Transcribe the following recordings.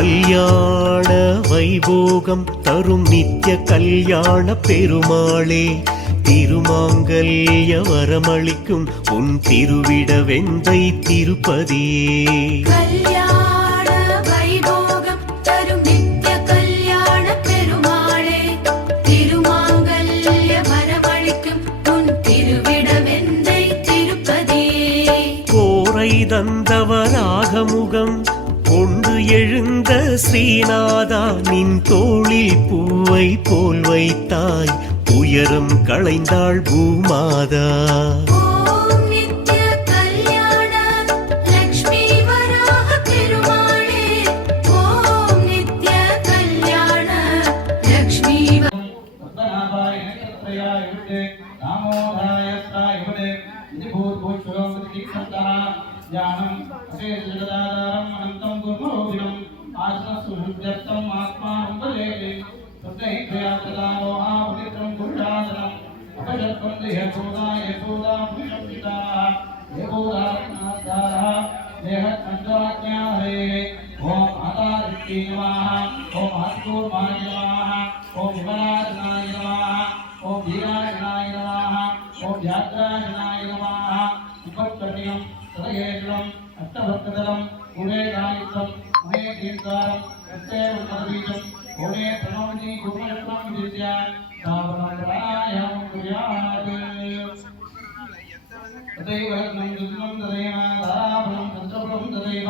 கல்யாண வைபோகம் தரும் நித்திய கல்யாண பெருமாளே, திருமாங்கல்ய வரமளிக்கும் உன் திருவிட வெந்தை திருப்பதியே. கல்யாண வைபோகம் தரும் நித்திய கல்யாண பெருமாளே, திருமாங்கல்ய வரமளிக்கும் உன் திருவிட வெந்தை திருப்பதியே. கோரை தந்தவராக முகம் கொண்டு எழுந்த ஸ்ரீநாதா, நின் தோளில் பூவை போல் வைத்தாய், உயரம் களைந்தாள் பூமாதா. ஓம் நித்ய கல்யாண லக்ஷ்மி வராக பெருமாளே, ஓம் நித்ய கல்யாண லக்ஷ்மி பத்மநாபாய நட்சத்திரயாய விட்டே தாமோதராயஸ்தாய விட்டே நிபூத்பூத்வம் தீக்ஷந்தः ஞானம் அசேஷதாதாரம் அனந்தம் குருமோபினம் ஆத்மசுருத்யர்த்தம் ஆத்மானம் வலேலே தத்தை த்வயாததாவோ ஆபவித்ரம் குருஷாதனம் உபஜத்வம் யசோதா யசோதா புருஷம்பிதாः யசோதாத்மாதாः தேஹத்மஞ்சாஜ்ஞாஹரே. ஓம் மாதாரிஷ்டே நமः, ஓம் ஆத்மூர்மாய நமः, ஓம் விமலாஜனாய நமः, ஓம் வீராஜனாய நமः, ஓம் யாத்ராஜனாய நமः. உபத்வர்ணியம் சதகேந்திரம் அஷ்டபக்ததலம் குணே காயித்ரம் குணே கீர்த்தாரம் உத்தே உத்தரபீஜம் குணே பிரணவதி குருமயத்வம் வித்யா தாபனம் பிராணாயாமம் குர்யாத். ததைவ நந்துனம் ததைவ தாராபலம் சந்திரபலம் ததைவ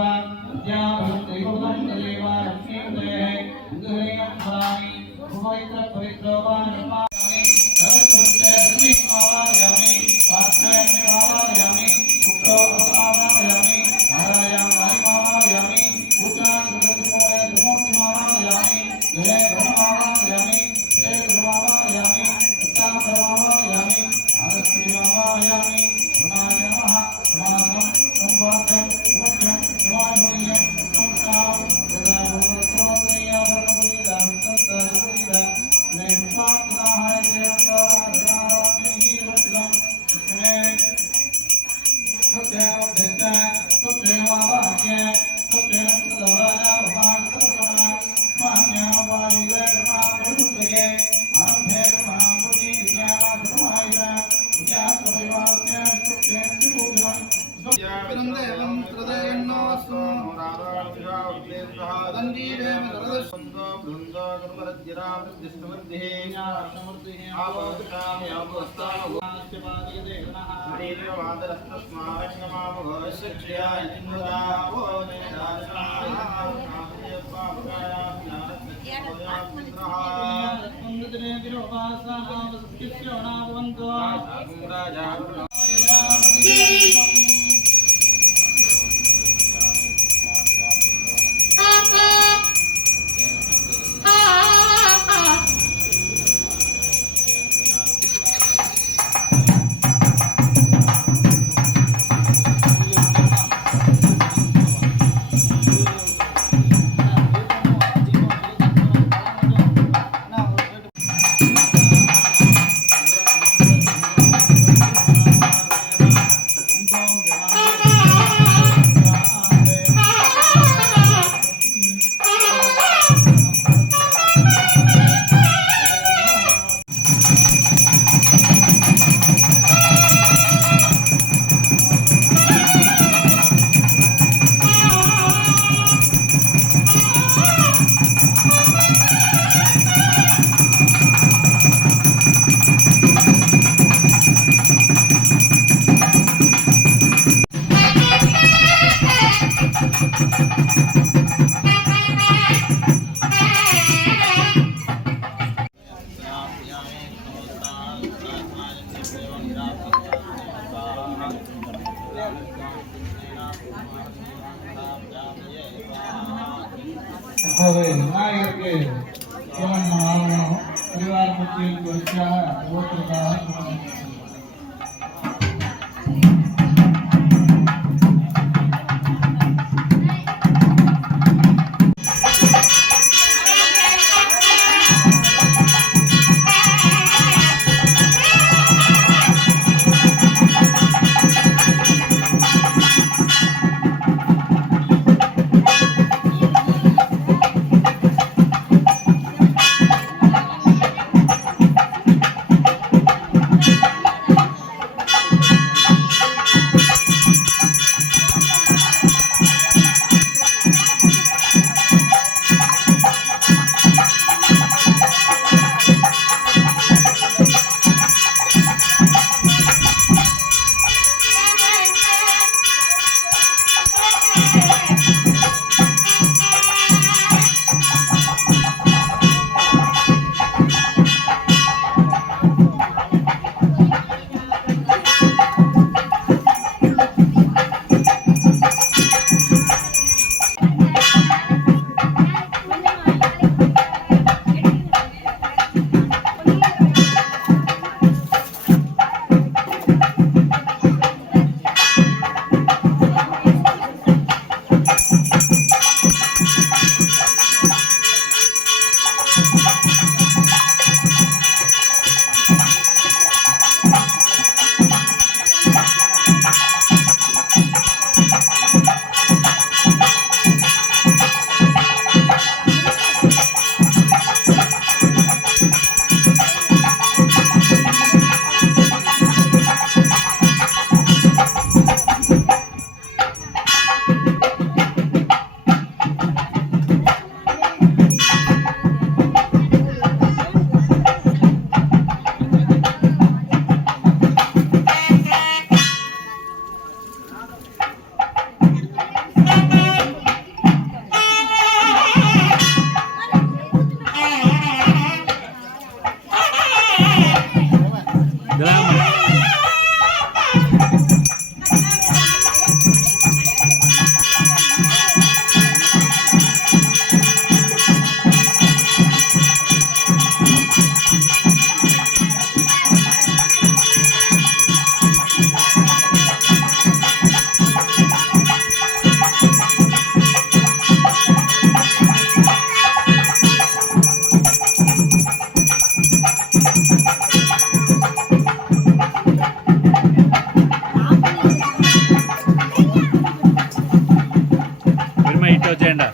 வித்யாபலம் தெய்வபலம் ததைவ லக்ஷ்மீம் தயே இந்துஹரியம் ஸ்வாமி பவித்ர பவித்ரோவான் நமாமி சரஸ்வதே பிரதிமாவாயாமி பாத்ரயம் நிவாவாயாமி சுக்ரோ அவதாவாயாமி நாராயண நாயமாவாயாமி பூஜான் சுகந்திமோய திருமூர்த்திமாவாயாமி ஜெய பிரமாவாயாமி ஜெய பிரமாவாயாமி உத்தாம் பிரமாவாயாமி ஆரஸ்திமாவாயாமி குணாய நமः சமாதம் சம்பாதம் உபத்யம் சமாயுரியம் சம்ஸ்காரம் யதா பூர்வஸ்ரோத்ரயா வர்ணபுரிதாம் தத்தருபுரிதா நேம்பாத்னாஹ ஜெயங்காரயாமி வர்த்தம் சுக்மே சுக்மேவ தத்த சுக்மேவாவாக்ய சுக்மேவ தவராஜா உபாந்தரமண மான்யாவாயில கர்மாபுருத்தயே ஆரம்பே கர்மாபுரி விஜயா பிரமாயில விஜயா பிரவிவாஸ்ய சுக்மே சுபூஜனம் வினந்தேவம் த்ரதயன்னோஸ்து தண்டீவேம தரதஸ்வந்தோ ப்ருந்தோ கர்மரத்யராவృద్ధిஷ்டவர்திஹே ஞானசமர்திஹே ஆவோத்காமி ஆவோஸ்தாமவாஸ்யபாதியதேவனः மரீரவாதரஸ்மாரங்கமாமோஷ்யக்ஷயா இந்திராவோ நேதாசனாய இப்போது விநாயகருக்கு சிவன் ஆவணம் பரிவார முக்கியம் குறிப்பாக ஒவ்வொருத்தருக்காக వచ్చేయండి.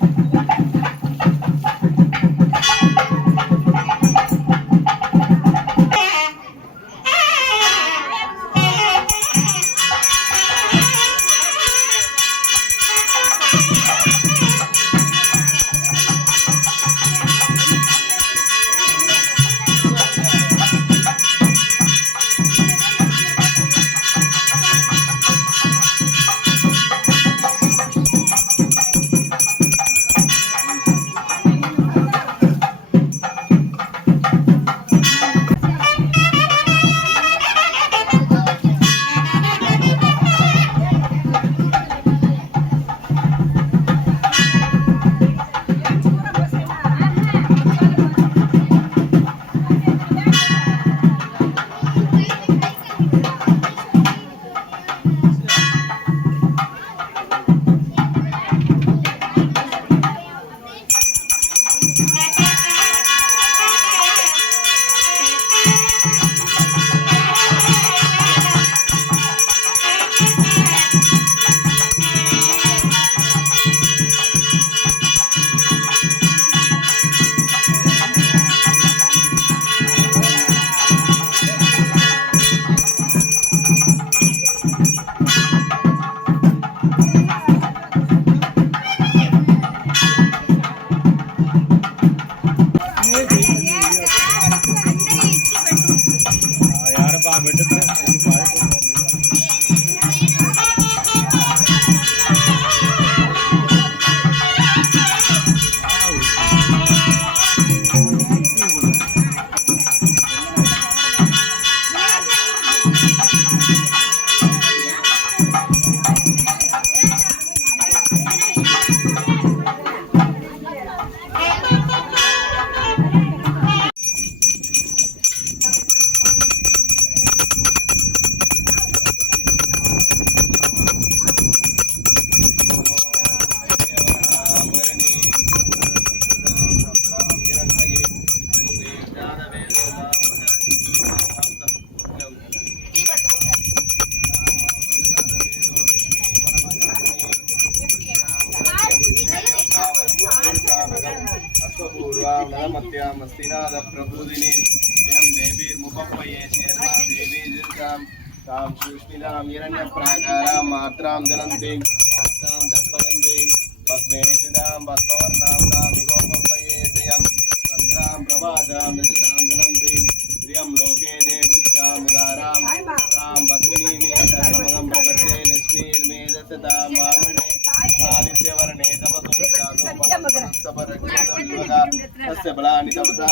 प्रबोधिनी देवीर्मुपये शेर्मा देवी तां सुष्मितां हिरण्यप्राकारां मात्रां जनन्तीं तां दर्पयन्तीं पद्मे स्थितां पद्मवर्णां तामिगोपये श्रियं चन्द्रां प्रभाजां निशितां ज्वलन्तीं श्रियं लोके देवीष्टामुदारां तां पद्मिनीं शरणमहं प्रपद्ये लक्ष्मीर्मेधस्तां वामणे आदित्यवर्णे तपसो बलानि तपसा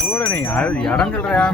చూడని ఎడం చిల్లరా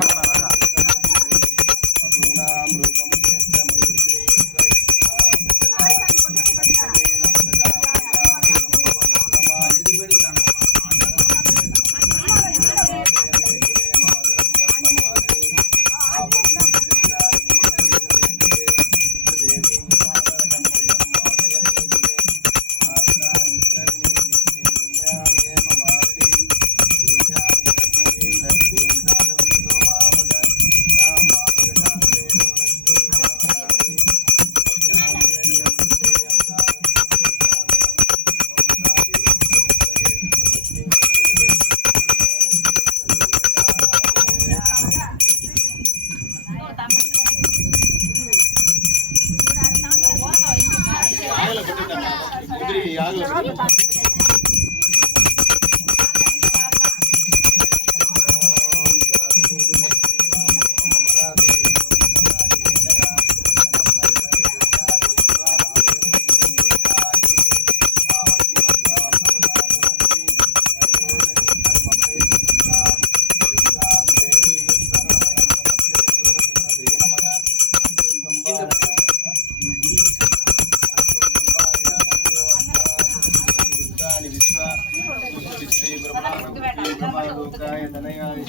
பாதுகாய தனயாய்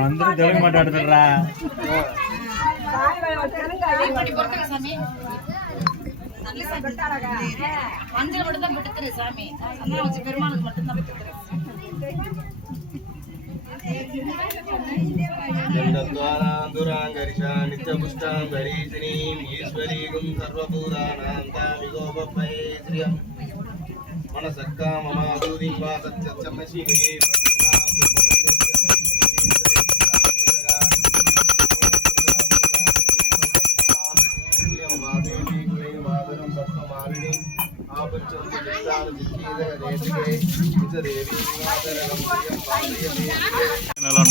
అందరూ తెలుగు మాట్లాడుతారా மஞ்சள் மட்டும் தான் விட்டுத்துரு சாமி அண்ணா வச்சு பெருமாளுக்கு மட்டும் தான் விட்டுத்துரு நித்யபுஷ்டாங்கரீசினீம் ஈஸ்வரீகும் சர்வபூதானாம் தாமிகோபப்பயே ஸ்ரீயம் மனசக்காமமாதூதிம் வா சத்யச்சமசீமயே நல்லா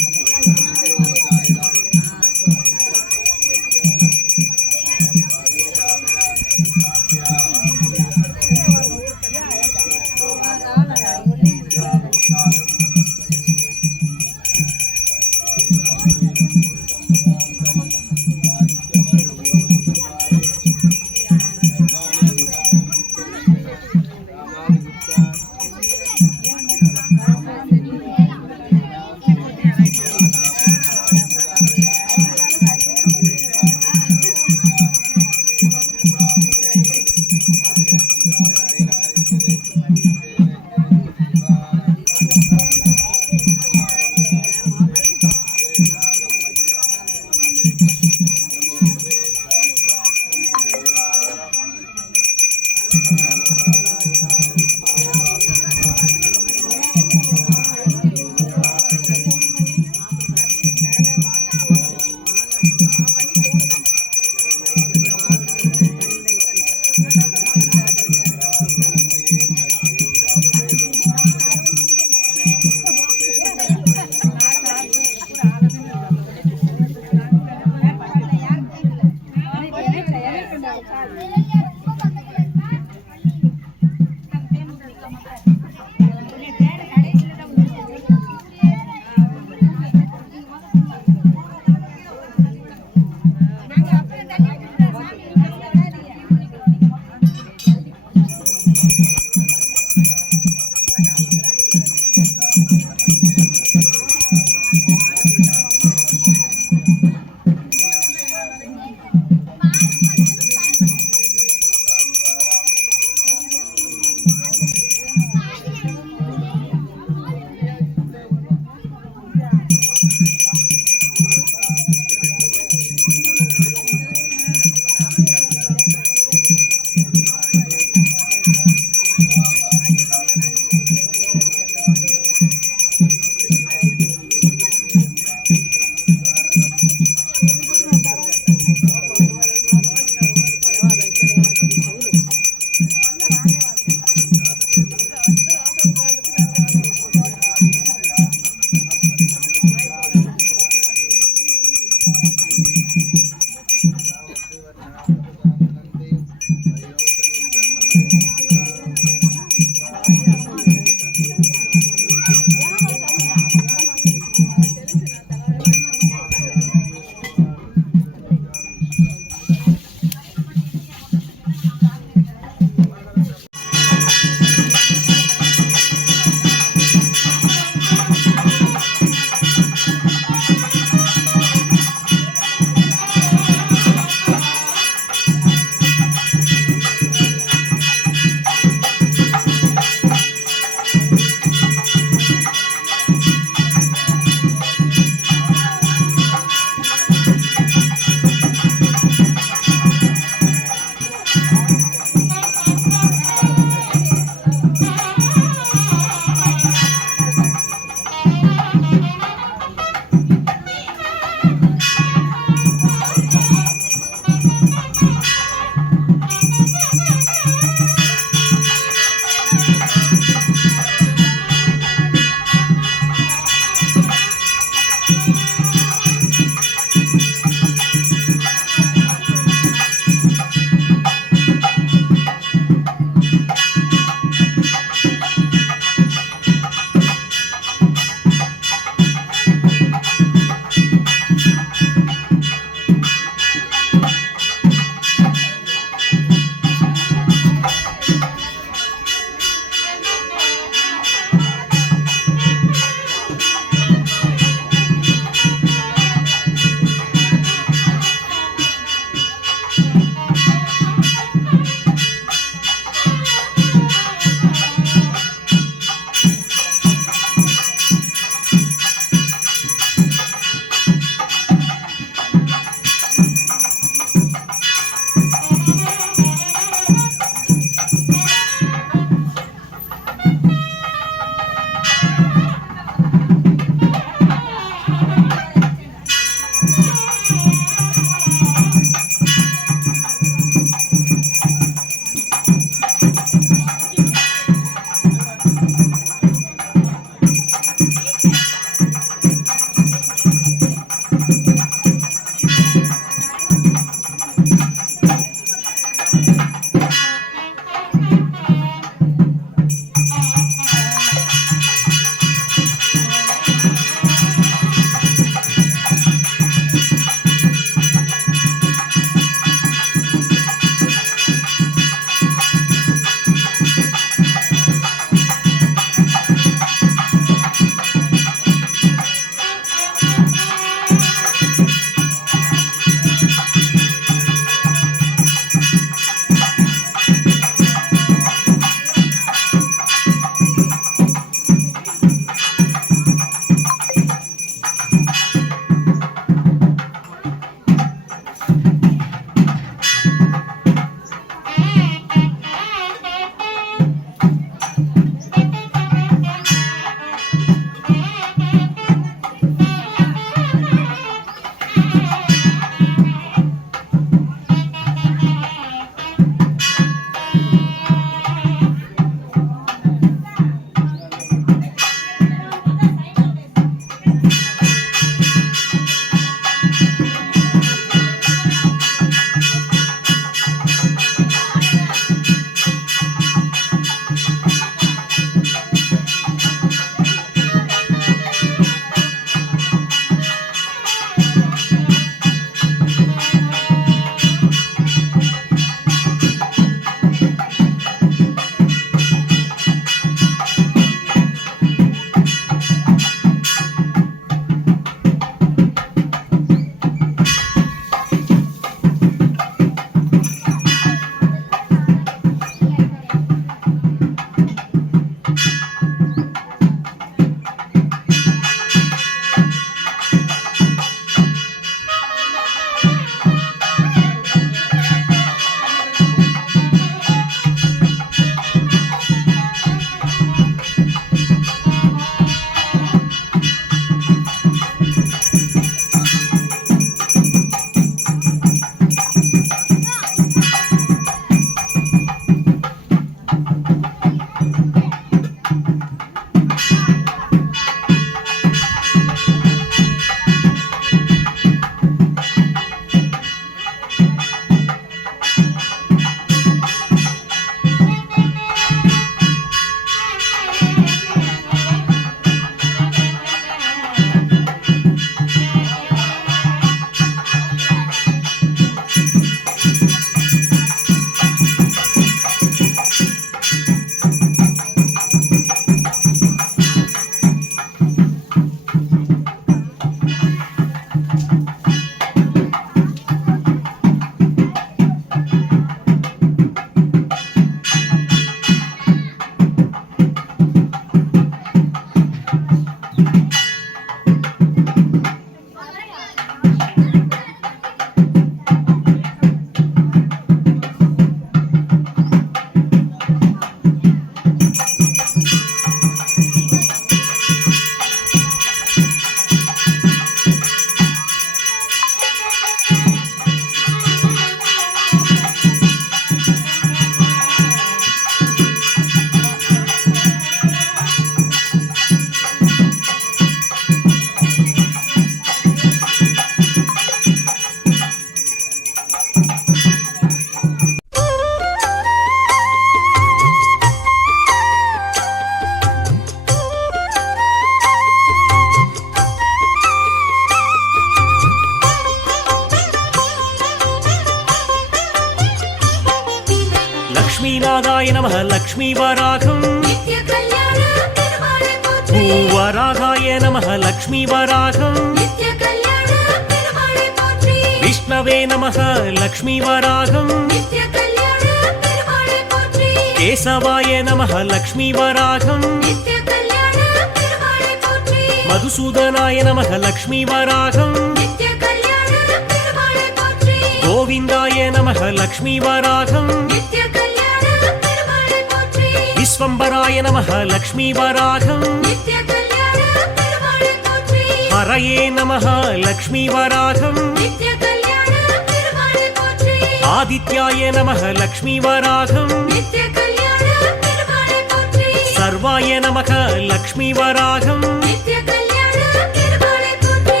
லக்ஷ்மி வராகம் நித்ய கல்யாண பெருமாளை போற்றி பூவராகாய நமः லக்ஷ்மி வராகம் நித்ய கல்யாண பெருமாளை போற்றி விஷ்ணவே நமः லக்ஷ்மி வராகம் நித்ய கல்யாண பெருமாளை போற்றி கேசவாய நமः லக்ஷ்மி வராகம் நித்ய கல்யாண பெருமாளை போற்றி மதுசூதனாய நமः லக்ஷ்மி வராகம் நித்ய கல்யாண பெருமாளை போற்றி கோவிந்தாய நமः லக்ஷ்மி வராகம் நித்ய கல்யாண பெருமாளை போற்றி விஸ்வம்பராய நமः லக்ஷ்மி வராகம் நித்ய கல்யாண பெருமாளை போற்றி ஹரயே நமः லக்ஷ்மி வராகம் நித்ய கல்யாண பெருமாளை போற்றி ஆதித்யாய நமः லக்ஷ்மி வராகம் நித்ய கல்யாண பெருமாளை போற்றி சர்வாய நமः லக்ஷ்மி வராகம் நித்ய கல்யாண பெருமாளை போற்றி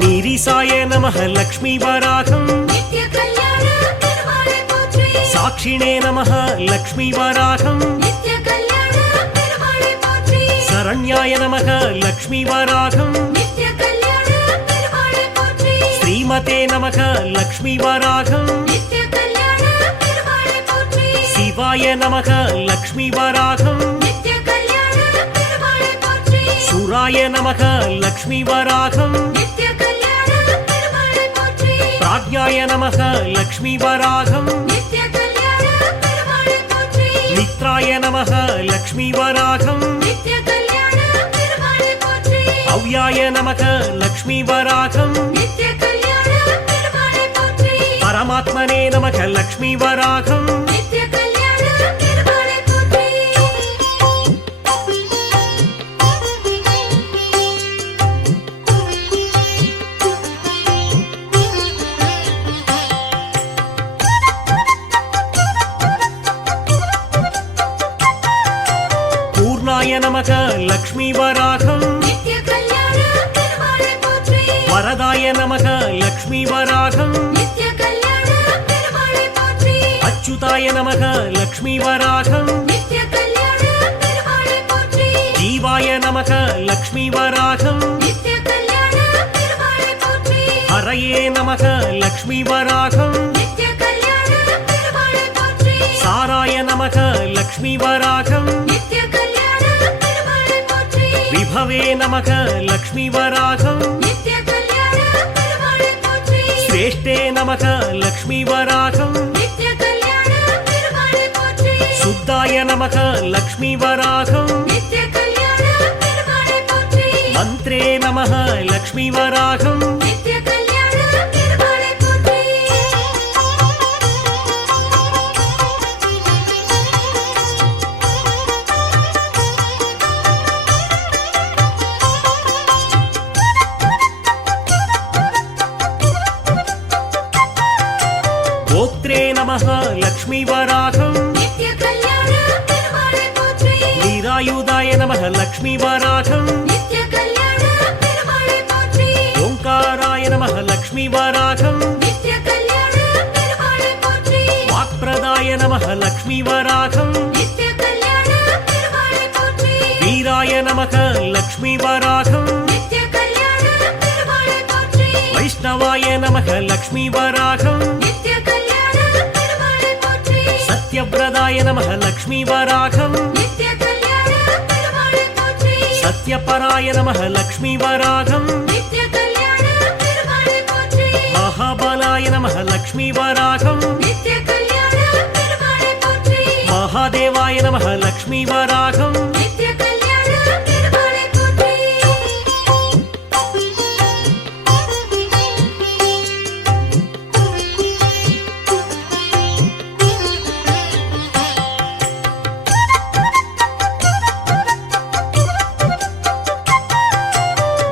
நீரிசாய நமः லக்ஷ்மி வராகம் நித்ய கல்யாண பெருமாளை போற்றி சாட்சிணே நமः லக்ஷ்மி வராகம் நித்ய கல்யாண பெருமாளை போற்றி சரண்யாய நமः லக்ஷ்மி வராகம் நித்ய கல்யாண பெருமாளை போற்றி ஸ்ரீமதே நமः லக்ஷ்மி வராகம் நித்ய கல்யாண பெருமாளை போற்றி சிவாய நமः லக்ஷ்மி வராகம் நித்ய கல்யாண பெருமாளை போற்றி சுராய நமः லக்ஷ்மி வராகம் நித்ய கல்யாண பெருமாளை போற்றி பிராக்ஞாய நமः லக்ஷ்மி வராகம் நித்ய கல்யாண பெருமாளை போற்றி மித்ராய நமः லக்ஷ்மி வராகம் நித்ய கல்யாண பெருமாளை போற்றி அவ்யாய நமः லக்ஷ்மி வராகம் நித்ய கல்யாண பெருமாளை போற்றி பரமாத்மனே நமः லக்ஷ்மி வராகம் நித்ய கல்யாண பெருமாளை போற்றி பூர்ணாய நமः லக்ஷ்மி வராகம் நித்ய கல்யாண பெருமாளை போற்றி வரதாய நமः லக்ஷ்மி வராகம் நித்ய கல்யாண பெருமாளை போற்றி அச்சுதாய நமः லக்ஷ்மி வராகம் நித்ய கல்யாண பெருமாளை போற்றி ஜீவாய நமः லக்ஷ்மி வராகம் நித்ய கல்யாண பெருமாளை போற்றி ஹரயே நமः லக்ஷ்மி வராகம் நித்ய கல்யாண பெருமாளை போற்றி சாராய நமः லக்ஷ்மி வராகம் நித்ய கல்யாண பெருமாளை போற்றி விபவே நமः லக்ஷ்மி வராகம் நித்ய கல்யாண பெருமாளை போற்றி ஸ்ரேஷ்டே நமः லக்ஷ்மி வராகம் நித்ய கல்யாண பெருமாளை போற்றி சுத்தாய நமः லக்ஷ்மி வராகம் நித்ய கல்யாண பெருமாளை போற்றி மந்த்ரே நமः லக்ஷ்மி வராகம் நித்ய கல்யாண பெருமாளை போற்றி கோத்ரே நமः லக்ஷ்மி வராகம் நித்ய கல்யாண பெருமாளை போற்றி நிராயுதாய நமः லக்ஷ்மி வராகம் நித்ய கல்யாண பெருமாளை போற்றி ஓங்காராய நமः லக்ஷ்மி வராகம் நித்ய கல்யாண பெருமாளை போற்றி வாக்பிரதாய நமः லக்ஷ்மி வராகம் நித்ய கல்யாண பெருமாளை போற்றி வீராய நமः லக்ஷ்மி வராகம் நித்ய கல்யாண பெருமாளை போற்றி வைஷ்ணவாய நமः லக்ஷ்மி வராகம் நித்ய கல்யாண பெருமாளை போற்றி சத்யவ்ரதாய நமः லக்ஷ்மி வராகம் நித்ய கல்யாண பெருமாளை போற்றி சத்யபராய நமः லக்ஷ்மி வராகம் நித்ய கல்யாண பெருமாளை போற்றி மகாபலாய நமः லக்ஷ்மி வராகம் நித்ய கல்யாண பெருமாளை போற்றி மகாதேவாய நமः லக்ஷ்மி வராகம் நித்ய கல்யாண பெருமாளை போற்றி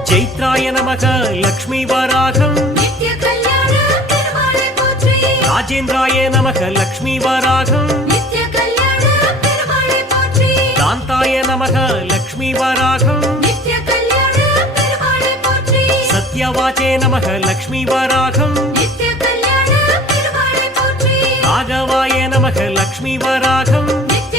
चैत्राय नमः लक्ष्मी वराघं नित्य कल्याण பெருமாளை போற்றி राजेन्द्राय नमः लक्ष्मी वराघं नित्य कल्याण பெருமாளை போற்றி कान्ताय नमः लक्ष्मी वराघं नित्य कल्याण பெருமாளை போற்றி सत्यवाचे नमः लक्ष्मी वराघं नित्य कल्याण பெருமாளை போற்றி राघवाय नमः लक्ष्मी वराघं नित्य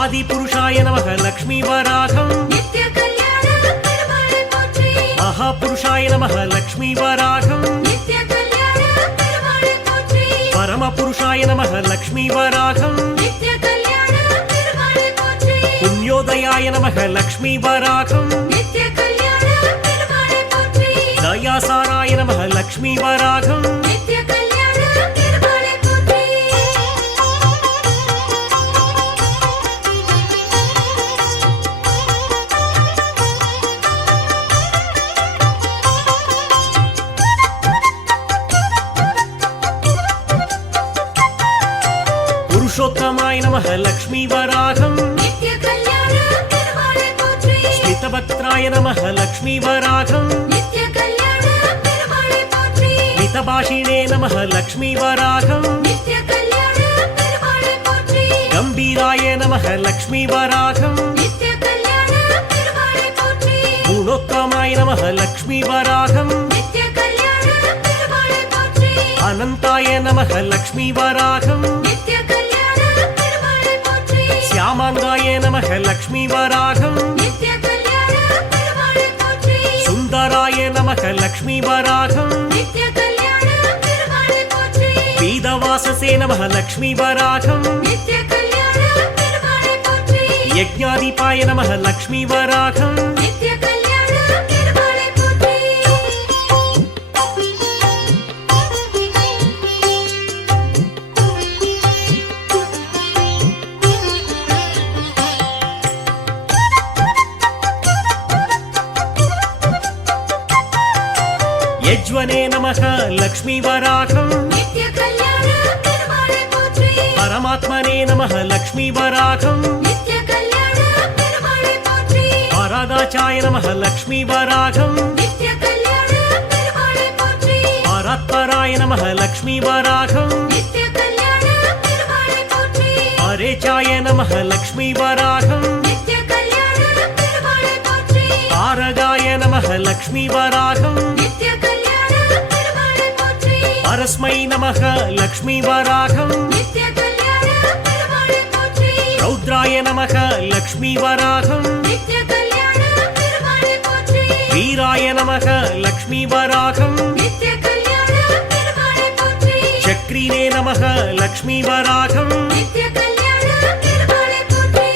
ஆதிபுருஷாய நமக லக்ஷ்மி வராகம் நித்ய கல்யாண பெருமாளை போற்றி மகாபுருஷாய நமக லக்ஷ்மி வராகம் நித்ய கல்யாண பெருமாளை போற்றி பரமபுருஷாய நமக லக்ஷ்மி வராகம் நித்ய கல்யாண பெருமாளை போற்றி புண்ணியோதயாய நமக லக்ஷ்மி வராகம் நித்ய கல்யாண பெருமாளை போற்றி தயாசாராய நமக லக்ஷ்மி வராகம் நித்ய கல்யாண பெருமாளை போற்றி புருஷோத்தமாய நமக லக்ஷ்மி வராகம் நித்ய கல்யாண பெருமாளை போற்றி ஸ்மிதபக்திராய நமக லக்ஷ்மி வராகம் நித்ய கல்யாண பெருமாளை போற்றி மிதபாஷிணே நமக லக்ஷ்மி வராகம் நித்ய கல்யாண பெருமாளை போற்றி கம்பீராய நமக லக்ஷ்மி வராகம் நித்ய கல்யாண பெருமாளை போற்றி குணோத்தமாய நமக லக்ஷ்மி வராகம் நித்ய கல்யாண பெருமாளை போற்றி அனந்தாய நமக லக்ஷ்மி வராகம் நித்ய கல்யாண பெருமாளை போற்றி சியாமாங்காய நமக லக்ஷ்மி வராகம் நித்ய கல்யாண பெருமாளை போற்றி சுந்தராய நமக லக்ஷ்மி வராகம் நித்ய கல்யாண பெருமாளை போற்றி பீதவாசசே நமக லக்ஷ்மி வராகம் நித்ய கல்யாண பெருமாளை போற்றி யஜ்ஞாதிபாய நமக லக்ஷ்மி வராகம் நித்ய கல்யாண பெருமாளை போற்றி யஜ்வனே நமக லக்ஷ்மி வராகம் நித்ய கல்யாண பெருமாளை போற்றி பரமாத்மனே நமக லக்ஷ்மி வராகம் நித்ய கல்யாண பெருமாளை போற்றி பரதாச்சாய நமக லக்ஷ்மி வராகம் நித்ய கல்யாண பெருமாளை போற்றி பராத்பராய நமக லக்ஷ்மி வராகம் நித்ய கல்யாண பெருமாளை போற்றி பரேச்சாய நமக லக்ஷ்மி வராகம் நித்ய கல்யாண பெருமாளை போற்றி தாரகாய நமக லக்ஷ்மி வராகம் நித்ய கல்யாண பெருமாளை போற்றி பரஸ்மை நமக லக்ஷ்மி வராகம் நித்ய கல்யாண பெருமாளை போற்றி ரௌத்ராய நமக லக்ஷ்மி வராகம் நித்ய கல்யாண பெருமாளை போற்றி வீராய நமக லக்ஷ்மி வராகம் நித்ய கல்யாண பெருமாளை போற்றி சக்ரினே நமக லக்ஷ்மி வராகம் நித்ய கல்யாண பெருமாளை போற்றி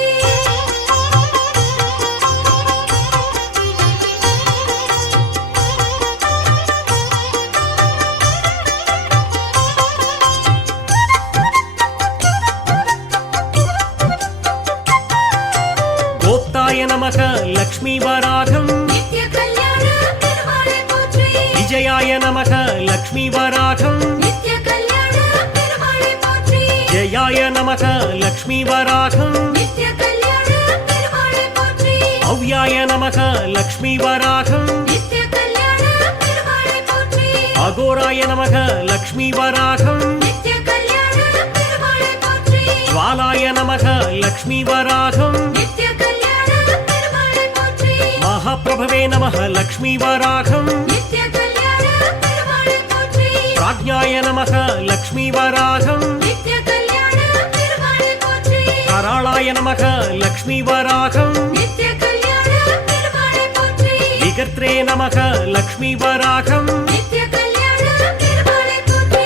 கோப்தாய நமக லக்ஷ்மி வராகம் நித்ய கல்யாண பெருமாளை போற்றி விஜயாய நமக லக்ஷ்மி வராகம் நித்ய கல்யாண பெருமாளை போற்றி ஜயாய நமக லக்ஷ்மி வராகம் நித்ய கல்யாண பெருமாளை போற்றி அவ்யாய நமக லக்ஷ்மி வராகம் நித்ய கல்யாண பெருமாளை போற்றி அகோராய நமக லக்ஷ்மி வராகம் நித்ய கல்யாண பெருமாளை போற்றி ஜ்வாலாய நமக லக்ஷ்மி வராகம் நித்ய கல்யாண பெருமாளை போற்றி மகாபிரபவே நமக லக்ஷ்மி வராகம் நித்ய கல்யாண பெருமாளை போற்றி பிராஜ்ஞாய நமக லக்ஷ்மி வராகம் நித்ய கல்யாண பெருமாளை போற்றி கராளாய நமக லக்ஷ்மி வராகம் நித்ய கல்யாண பெருமாளை போற்றி விகர்த்ரே நமக லக்ஷ்மி வராகம் நித்ய கல்யாண பெருமாளை போற்றி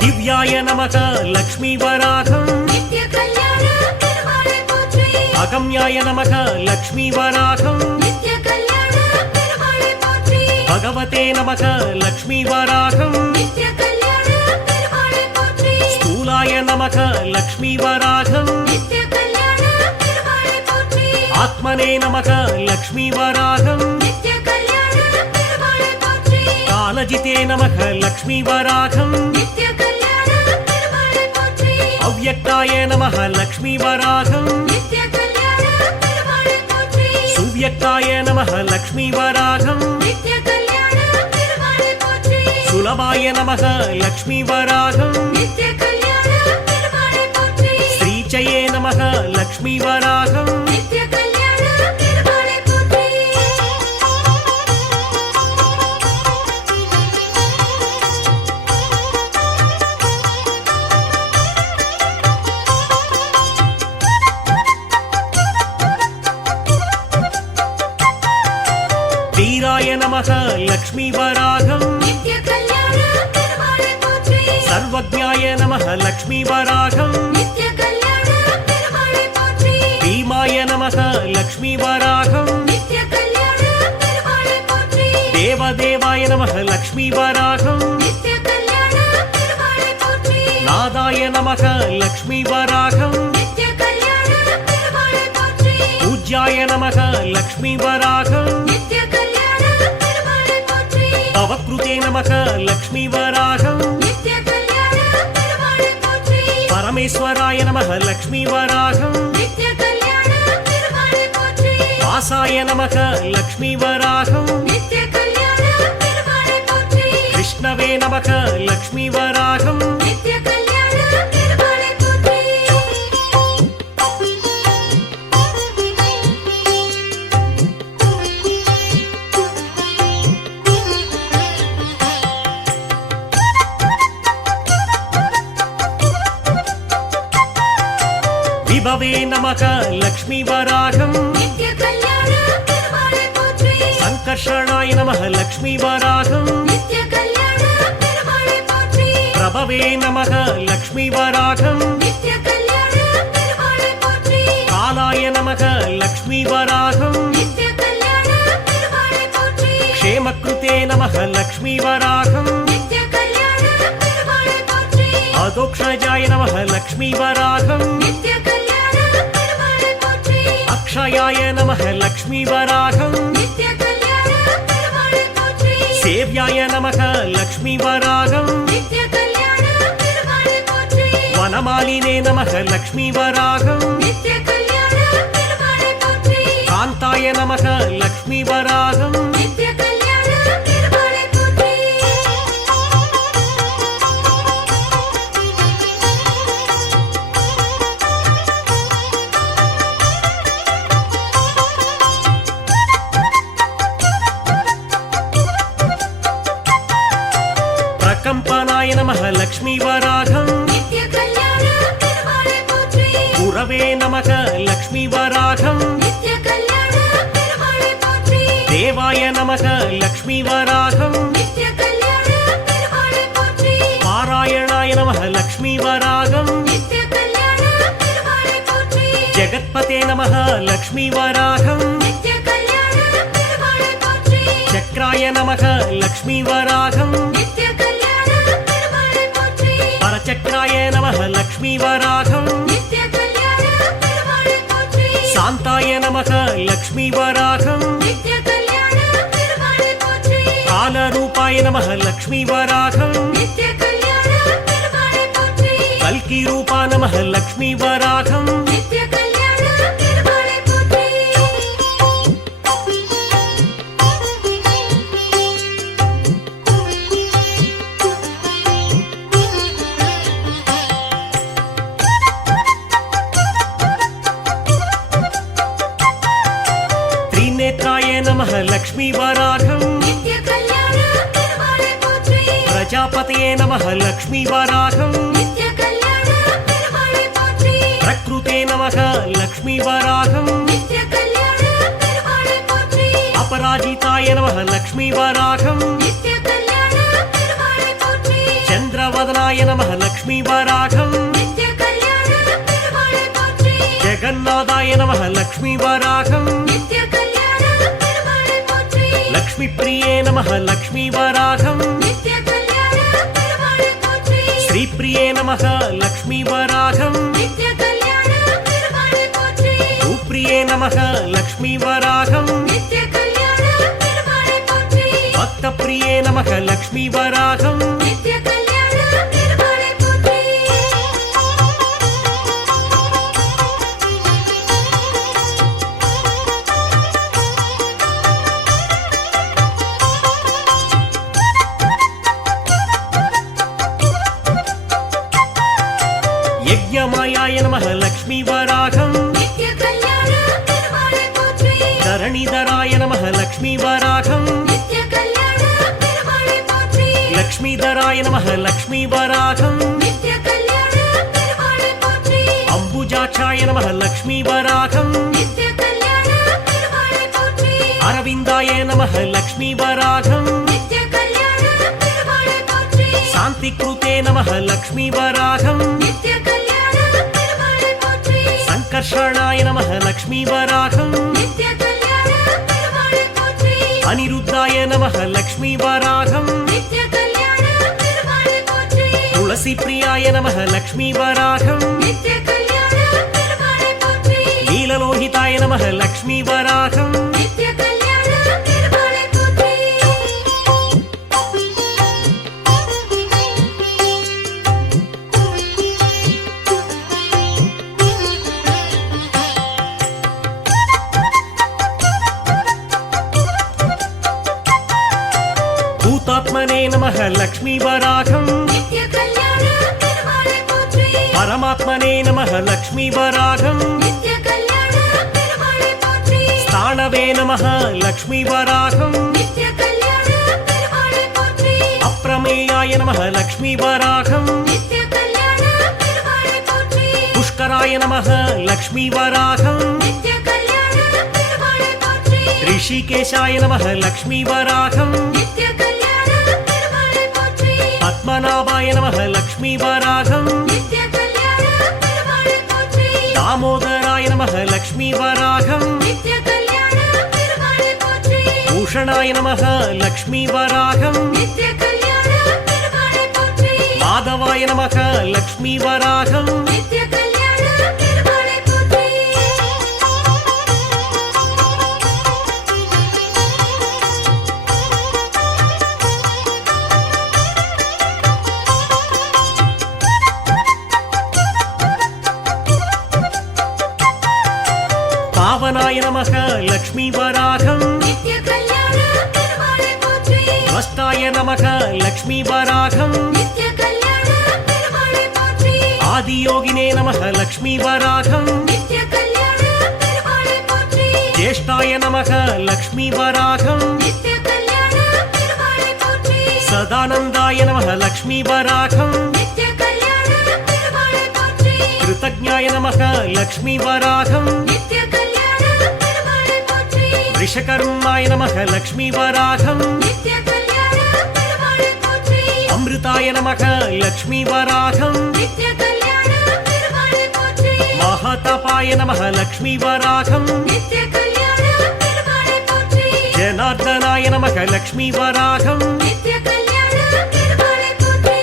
திவ்யாய நமக லக்ஷ்மி வராகம் நித்ய கல்யாண பெருமாளை போற்றி அகம்யாய நமக லக்ஷ்மி வராகம் நித்ய கல்யாண பெருமாளை போற்றி பகவதே நமக லக்ஷ்மி வராகம் நித்ய கல்யாண பெருமாளை போற்றி ஸ்தூலாய நமக லக்ஷ்மி வராகம் நித்ய கல்யாண பெருமாளை போற்றி ஆத்மனே நமக லக்ஷ்மி வராகம் நித்ய கல்யாண பெருமாளை போற்றி காலஜிதே நமக லக்ஷ்மி வராகம் நித்ய கல்யாண பெருமாளை போற்றி அவ்யக்தாய நமக லக்ஷ்மி வராகம் நித்ய கல்யாண பெருமாளை போற்றி சுவ்யக்தாய நமக லக்ஷ்மி வராகம் நித்ய கல்யாண பெருமாளை போற்றி சுலபாய நமக லக்ஷ்மி வராகம் நித்ய கல்யாண பெருமாளை போற்றி ஸ்ரீ விஜயே நமக லக்ஷ்மி வராகம் நித்ய கல்யாண பெருமாளை போற்றி வீராய நமக லக்ஷ்மி வராகம் நித்ய கல்யாண பெருமாளை போற்றி சர்வஜ்ஞாய நமக லக்ஷ்மி வராகம் நித்ய கல்யாண பெருமாளை போற்றி பீமாய நமக லக்ஷ்மி வராகம் நித்ய கல்யாண பெருமாளை போற்றி தேவதேவாய நமக லக்ஷ்மி வராகம் நித்ய கல்யாண பெருமாளை போற்றி நாதாய நமக லக்ஷ்மி வராகம் நித்ய கல்யாண பெருமாளை போற்றி பூஜ்யாய நமக லக்ஷ்மி வராகம் நித்ய கல்யாண பெருமாளை போற்றி பவக்ருதே நமக லக்ஷ்மி வராகம் நித்ய கல்யாண பெருமாளை போற்றி பரமேஸ்வராய நமக லக்ஷ்மி வராகம் நித்ய கல்யாண பெருமாளை போற்றி வாசாய நமக லக்ஷ்மி வராகம் நித்ய கல்யாண பெருமாளை போற்றி விஷ்ணவே நமக லக்ஷ்மி வராகம் நித்ய கல்யாண பெருமாளை போற்றி விபவே நமக லக்ஷ்மி வராகம் நித்ய கல்யாண பெருமாளை போற்றி சங்கர்ஷணாய நமக லக்ஷ்மி வராகம் நித்ய கல்யாண பெருமாளை போற்றி பிரபவே நமக லக்ஷ்மி வராகம் நித்ய கல்யாண பெருமாளை போற்றி காலாய நமக லக்ஷ்மி வராகம் நித்ய கல்யாண பெருமாளை போற்றி க்ஷேமக்ருதே நமக லக்ஷ்மி வராகம் நித்ய கல்யாண பெருமாளை போற்றி அதோக்ஷஜாய நமக லக்ஷ்மி வராகம் நித்ய கல்யாண பெருமாளை போற்றி அக்ஷயாய நமக லக்ஷ்மி வராகம் நித்ய கல்யாண பெருமாளை போற்றி சேவ்யாய நமக லக்ஷ்மி வராகம் நித்ய கல்யாண பெருமாளை போற்றி வனமாலினே நமக லக்ஷ்மி வராகம் நித்ய கல்யாண பெருமாளை போற்றி காந்தாய நமக லக்ஷ்மி வராகம் நித்ய கல்யாண பெருமாளை போற்றி பிரகம்பனாய நமக லக்ஷ்மி வராகம் நித்ய கல்யாண பெருமாளை போற்றி குரவே நமக லக்ஷ்மி வராகம் நித்ய கல்யாண பெருமாளை போற்றி தேவாய நமக லக்ஷ்மி வராகம் நித்ய கல்யாண பெருமாளை போற்றி பாராயணாய நமக லக்ஷ்மி வராகம் நித்ய கல்யாண பெருமாளை போற்றி ஜெகத்பதே நமக லக்ஷ்மி வராகம் நித்ய கல்யாண பெருமாளை போற்றி சக்ராய நமக லக்ஷ்மி வராகம் நித்ய கல்யாண பெருமாளை போற்றி பரச்சக்ராய நமக லக்ஷ்மி வராகம் நித்ய கல்யாண பெருமாளை போற்றி சாந்தாய நமக லக்ஷ்மி வராகம் நித்ய கல்யாண பெருமாளை போற்றி காலரூபாய நமக லக்ஷ்மி வராகம் நித்ய கல்யாண பெருமாளை போற்றி கல்கி ரூபா நமக லக்ஷ்மி வராகம் நித்ய கல்யாண பெருமாளை போற்றி त्रिनेत्राय नमः लक्ष्मी वराघं நித்ய கல்யாண பெருமாளை போற்றி प्रजापतये नमः लक्ष्मी वराघं நித்ய கல்யாண பெருமாளை போற்றி प्रकृते नमः लक्ष्मी वराघं நித்ய கல்யாண பெருமாளை போற்றி अपराजिताय नमः लक्ष्मी वराघं நித்ய கல்யாண பெருமாளை போற்றி चन्द्रवदनाय नमः लक्ष्मी वराघं நித்ய கல்யாண பெருமாளை போற்றி जगन्नाथाय नमः लक्ष्मी वराघं நித்ய கல்யாண பெருமாளை போற்றி लक्ष्मीप्रिये नमः लक्ष्मी वराघं நித்ய கல்யாண பெருமாளை போற்றி श्रीप्रिये नमः लक्ष्मी वराघं நித்ய கல்யாண பெருமாளை போற்றி सुप्रिये नमः लक्ष्मी वराघं நித்ய கல்யாண பெருமாளை போற்றி भक्तप्रिये नमः लक्ष्मी वराघं நித்ய கல்யாண பெருமாளை போற்றி यज्ञमायाय नमः लक्ष्मी தரணிதராய நமः லக்ஷ்மி வராகம் நித்ய கல்யாண பெருமாளை போற்றி லக்ஷ்மிதராய நமः லக்ஷ்மி வராகம் நித்ய கல்யாண பெருமாளை போற்றி அம்புஜாட்சாய நமः லக்ஷ்மி வராகம் நித்ய கல்யாண பெருமாளை போற்றி அரவிந்தாய நமः லக்ஷ்மி வராகம் நித்ய கல்யாண பெருமாளை போற்றி சாந்தி கிருதே நமः லக்ஷ்மி வராகம் நித்ய கல்யாண பெருமாளை போற்றி சங்கர்ஷணாய நமः லக்ஷ்மி வராகம் நித்ய கல்யாண பெருமாளை போற்றி அனிருத்தாய நமः லக்ஷ்மி வராகம் நித்ய கல்யாண பெருமாளை போற்றி துளசி பிரியாய நமः லக்ஷ்மி வராகம் நித்ய கல்யாண பெருமாளை போற்றி நீலலோகிதாய நமः லக்ஷ்மி வராகம் நித்ய கல்யாண பெருமாளை போற்றி பூதாத்மனே நமः லக்ஷ்மி வராகம் நித்ய கல்யாண பெருமாளை போற்றி பரமாத்மனே நமः லக்ஷ்மி வராகம் நித்ய கல்யாண பெருமாளை போற்றி ஸ்தானவே நமः லக்ஷ்மி வராகம் நித்ய கல்யாண பெருமாளை போற்றி அப்ரமேயாய நமः லக்ஷ்மி வராகம் நித்ய கல்யாண பெருமாளை போற்றி புஷ்கராய நமः லக்ஷ்மி வராகம் நித்ய கல்யாண பெருமாளை போற்றி ரிஷிகேஷாய நமः லக்ஷ்மி வராகம் நித்ய கல்யாண பெருமாளை போற்றி பத்மநாபாய நமः லக்ஷ்மி வராகம் நித்ய கல்யாண பெருமாளை போற்றி தாமோதராய நமः லக்ஷ்மி வராகம் நித்ய கல்யாண பெருமாளை போற்றி பூஷணாய நமः லக்ஷ்மி வராகம் நித்ய கல்யாண பெருமாளை போற்றி மாதவாய நமः லக்ஷ்மி வராகம் நித்ய கல்யாண பெருமாளை போற்றி பாவனாய நமः லக்ஷ்மி வராகம் நித்ய கல்யாண பெருமாளை போற்றி வஸ்தாய நமः லக்ஷ்மி வராகம் நித்ய கல்யாண பெருமாளை போற்றி ஆதியோகினே நமः லக்ஷ்மி வராகம் நித்ய கல்யாண பெருமாளை போற்றி ஜேஷ்டாய நமः லக்ஷ்மி வராகம் நித்ய கல்யாண பெருமாளை போற்றி சதானந்தாய நமः லக்ஷ்மி வராகம் நித்ய கல்யாண பெருமாளை போற்றி கிருதஜ்ஞாய நமः லக்ஷ்மி வராகம் நித்ய கல்யாண பெருமாளை போற்றி விஷகர்மாய நமः லக்ஷ்மி வராகம் நித்ய கல்யாண பெருமாளை போற்றி அமிர்தாய நமः லக்ஷ்மி வராகம் நித்ய கல்யாண பெருமாளை போற்றி மகாதபாய நமः லக்ஷ்மி வராகம் நித்ய கல்யாண பெருமாளை போற்றி ஜனார்தனாய நமः லக்ஷ்மி வராகம் நித்ய கல்யாண பெருமாளை போற்றி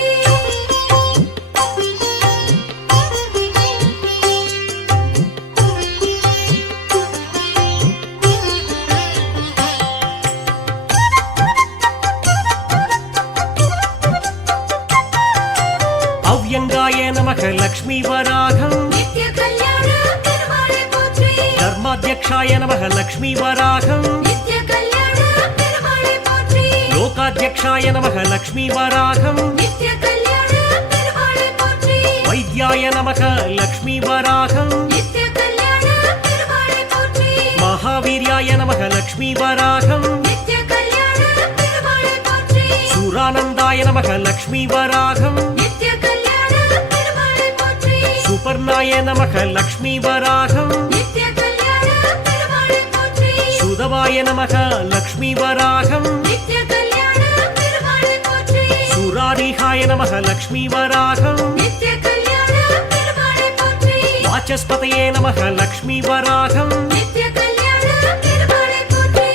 அவ்யங்காய நமः லக்ஷ்மி வராகம் நித்ய கல்யாண பெருமாளை போற்றி தர்மாத்யக்ஷாய நமः லக்ஷ்மி வராகம் நித்ய கல்யாண பெருமாளை போற்றி லோகாத்யக்ஷாய நமः லக்ஷ்மி வராகம் நித்ய கல்யாண பெருமாளை போற்றி வைத்யாய நமः லக்ஷ்மி வராகம் நித்ய கல்யாண பெருமாளை போற்றி மகாவீர்யாய நமः லக்ஷ்மி வராகம் நித்ய கல்யாண பெருமாளை போற்றி சூரானந்தாய நமः லக்ஷ்மி வராகம் நித்ய கல்யாண பெருமாளை போற்றி சுபர்ணாய நமः லக்ஷ்மி வராகம் நித்ய கல்யாண பெருமாளை போற்றி சுதவாய நமः லக்ஷ்மி வராகம் நித்ய கல்யாண பெருமாளை போற்றி சுராரிகாய நமः லக்ஷ்மி வராகம் நித்ய கல்யாண பெருமாளை போற்றி வாசஸ்பதயே நமः லக்ஷ்மி வராகம் நித்ய கல்யாண பெருமாளை போற்றி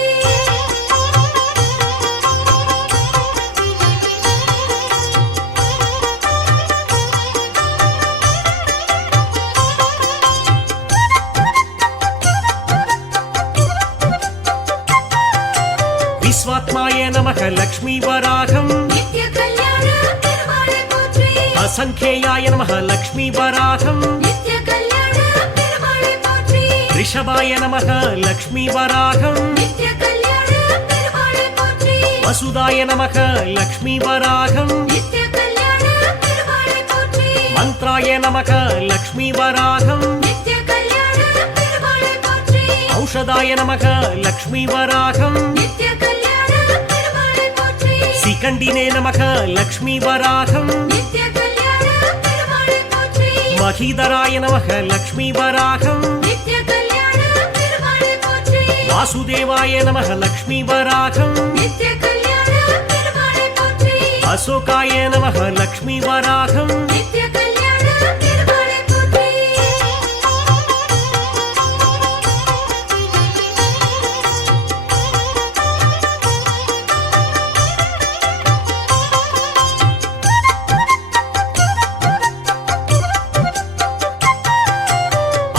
விஸ்வாத்மாய நமः லக்ஷ்மி வராகம் நித்ய கல்யாண பெருமாளை போற்றி असङ्ख्येयाय नमः लक्ष्मी वराहम् नित्य कल्याण पेरुमाळे पोற்றி ऋषभाय नमः लक्ष्मी वराहम् नित्य कल्याण पेरुमाळे पोற்றி वसुदाय नमः लक्ष्मी वराहम् नित्य कल्याण पेरुमाळे पोற்றி मन्त्राय नमः लक्ष्मी वराहम् नित्य कल्याण पेरुमाळे पोற்றி औषधाय नमः लक्ष्मी वराहम् நித்ய கல்யாண பெருமாளை போற்றி सिकण्डिने नमः लक्ष्मी वराहम् நித்ய கல்யாண பெருமாளை போற்றி महीधराय नमः लक्ष्मी वराहम् நித்ய கல்யாண பெருமாளை போற்றி वासुदेवाय नमः लक्ष्मी वराहम् நித்ய கல்யாண பெருமாளை போற்றி अशोकाय नमः लक्ष्मी वराहम् நித்ய கல்யாண பெருமாளை போற்றி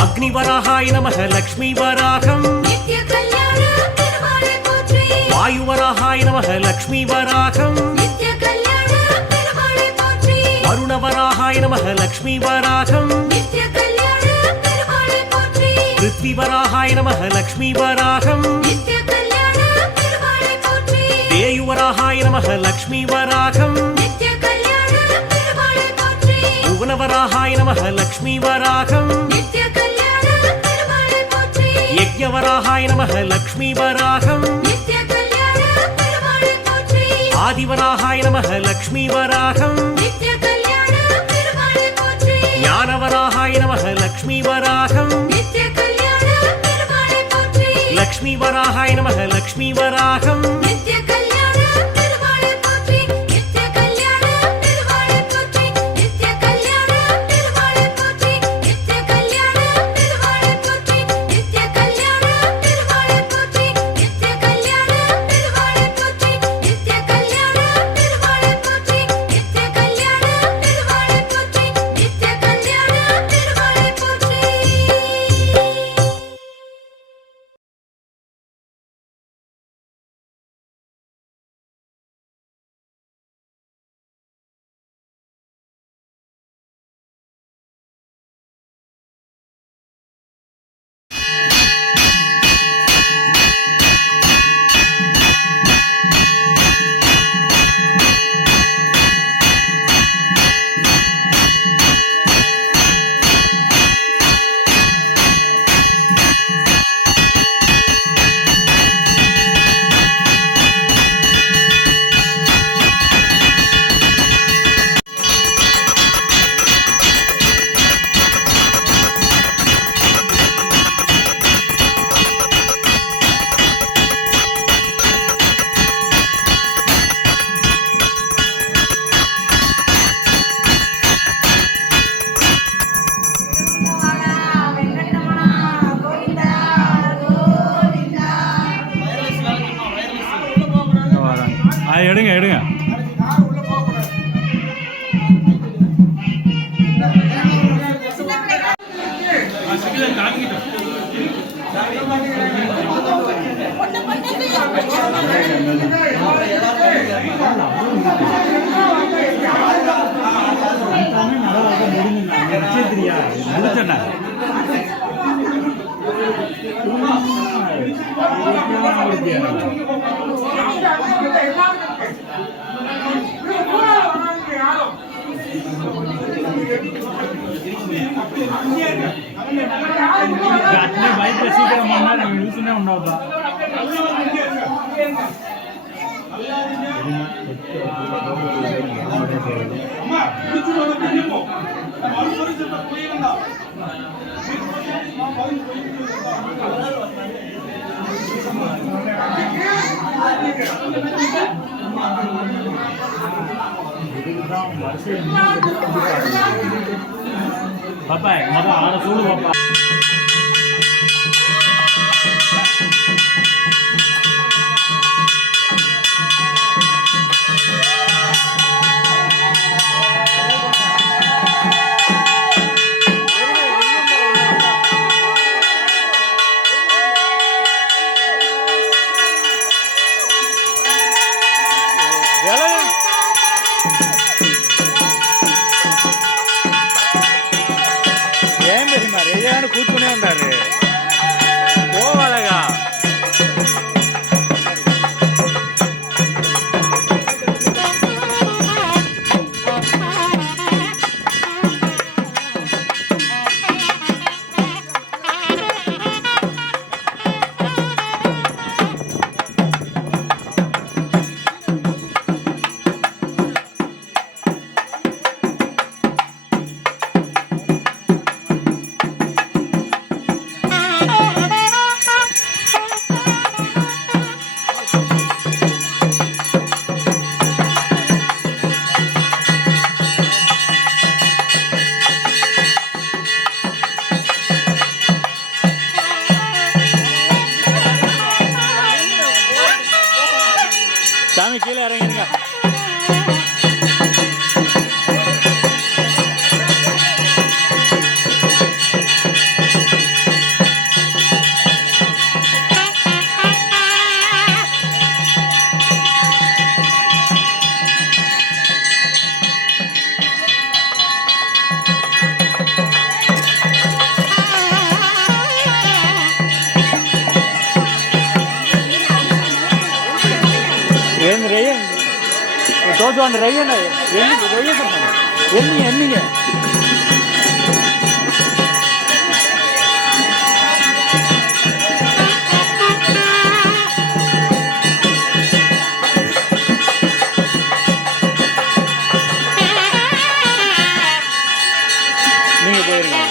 अग्निवराहाय नमः लक्ष्मी वराहम् நித்ய கல்யாண பெருமாளை போற்றி वायुवराहाय नमः लक्ष्मी वराहम् நித்ய கல்யாண பெருமாளை போற்றி वरुणवराहाय नमः लक्ष्मी वराहम् நித்ய கல்யாண பெருமாளை போற்றி पृथ्वीवराहाय नमः लक्ष्मी वराहम् நித்ய கல்யாண பெருமாளை போற்றி देयुवराहाय नमः लक्ष्मी वराहम् நித்ய கல்யாண பெருமாளை போற்றி भुवनवराहाय नमः लक्ष्मी वराहम् நித்ய கல்யாண பெருமாளை போற்றி यज्ञवराहाय नमः लक्ष्मी वराहम् நித்ய கல்யாண பெருமாளை போற்றி आदिवराहाय नमः लक्ष्मी वराहम् நித்ய கல்யாண பெருமாளை போற்றி ज्ञानवराहाय नमः लक्ष्मी वराहम् நித்ய கல்யாண பெருமாளை போற்றி लक्ष्मी वराहाय नमः लक्ष्मी वराहम् நித்ய கல்யாண பெருமாளை போற்றி நித்ய கல்யாண பெருமாளை போற்றி நித்ய கல்யாண பெருமாளை போற்றி நித்ய கல்யாண பெருமாளை போற்றி நித்ய கல்யாண பெருமாளை போற்றி நித்ய கல்யாண பெருமாளை போற்றி நித்ய கல்யாண பெருமாளை போற்றி நித்ய கல்யாண பெருமாளை போற்றி நித்ய கல்யாண பெருமாளை போற்றி எடுங்க எடுங்க முடிச்சண்ணா అట్లే బయట సీకిరం అన్నా నేను చూస్తూనే ఉండవుతా பாப்பா மொத ஆட சூடு பாப்பா ఏం మరి కూర్చో தோசை அந்த ரெய்யனை எண்ணிங்க நீங்க போயிருங்க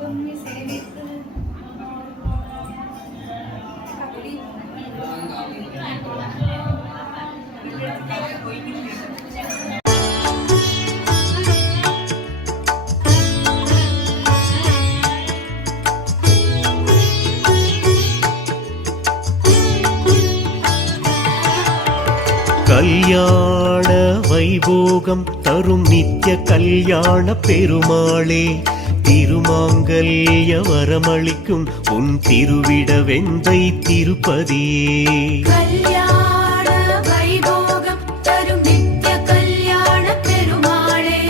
பொம்மி சேவித்து அப்படி கல்யாண வைபோகம் தரும் நித்ய கல்யாண பெருமாளே, திருமாங்கல்ய வரமளிக்கும் உன் திருவிட வெந்தை திருப்பதியே. கல்யாண வைபோகம் தரும் நித்ய கல்யாண பெருமாளே,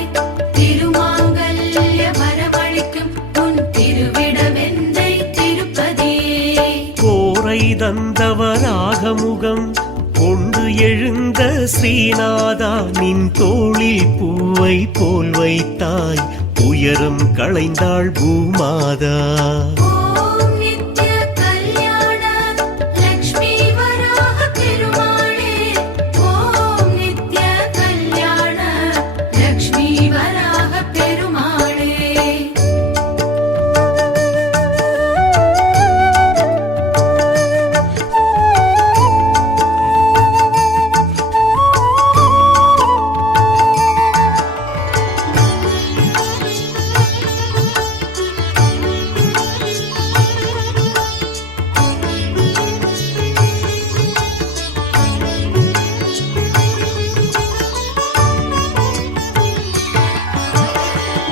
திருமாங்கல்ய வரவழைக்கும் உன் திருவிட வெந்தை திருப்பதியே. கோரை தந்தவராக முகம் கொண்டு எழுந்த ஸ்ரீநாதா, நின் தோளில் பூவை போல் வைத்தாய், உயரம் களைந்தாள் பூமாதா. ஓம் நித்ய கல்யாண லக்ஷ்மி வராக பெருமாளே, ஓம் நித்ய கல்யாண லக்ஷ்மி வராக பெருமாளே.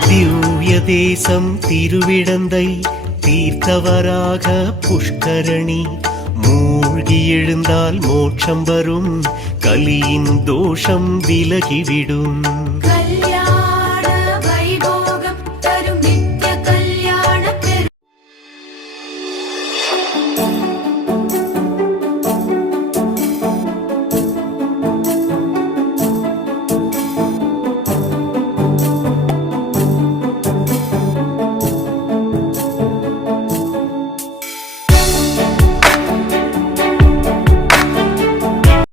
திவ்ய தேசம் திருவிடந்தை தீர்த்தவராக புஷ்கரணி, மூழ்கி எழுந்தால் மோட்சம் வரும், கலியின் தோஷம் விலகிவிடும்.